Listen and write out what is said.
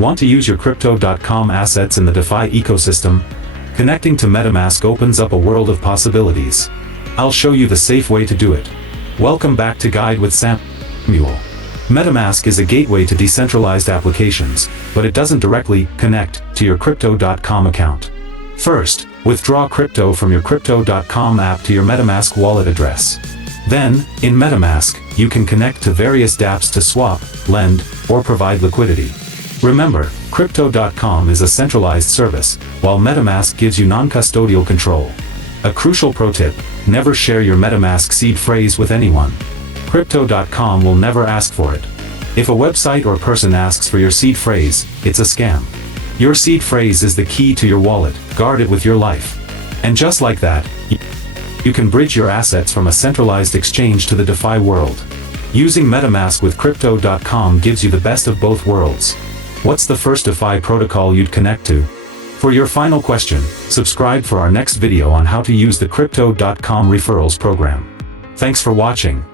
Want to use your Crypto.com assets in the DeFi ecosystem? Connecting to MetaMask opens up a world of possibilities. I'll show you the safe way to do it. Welcome back to Guide with Samuel. MetaMask is a gateway to decentralized applications, but it doesn't directly connect to your Crypto.com account. First, withdraw crypto from your Crypto.com app to your MetaMask wallet address. Then, in MetaMask, you can connect to various dApps to swap, lend, or provide liquidity. Remember, Crypto.com is a centralized service, while MetaMask gives you non-custodial control. A crucial pro tip: never share your MetaMask seed phrase with anyone. Crypto.com will never ask for it. If a website or person asks for your seed phrase, it's a scam. Your seed phrase is the key to your wallet. Guard it with your life. And just like that, you can bridge your assets from a centralized exchange to the DeFi world. Using MetaMask with Crypto.com gives you the best of both worlds. What's the first DeFi protocol you'd connect to? For your final question, subscribe for our next video on how to use the Crypto.com referrals program. Thanks for watching.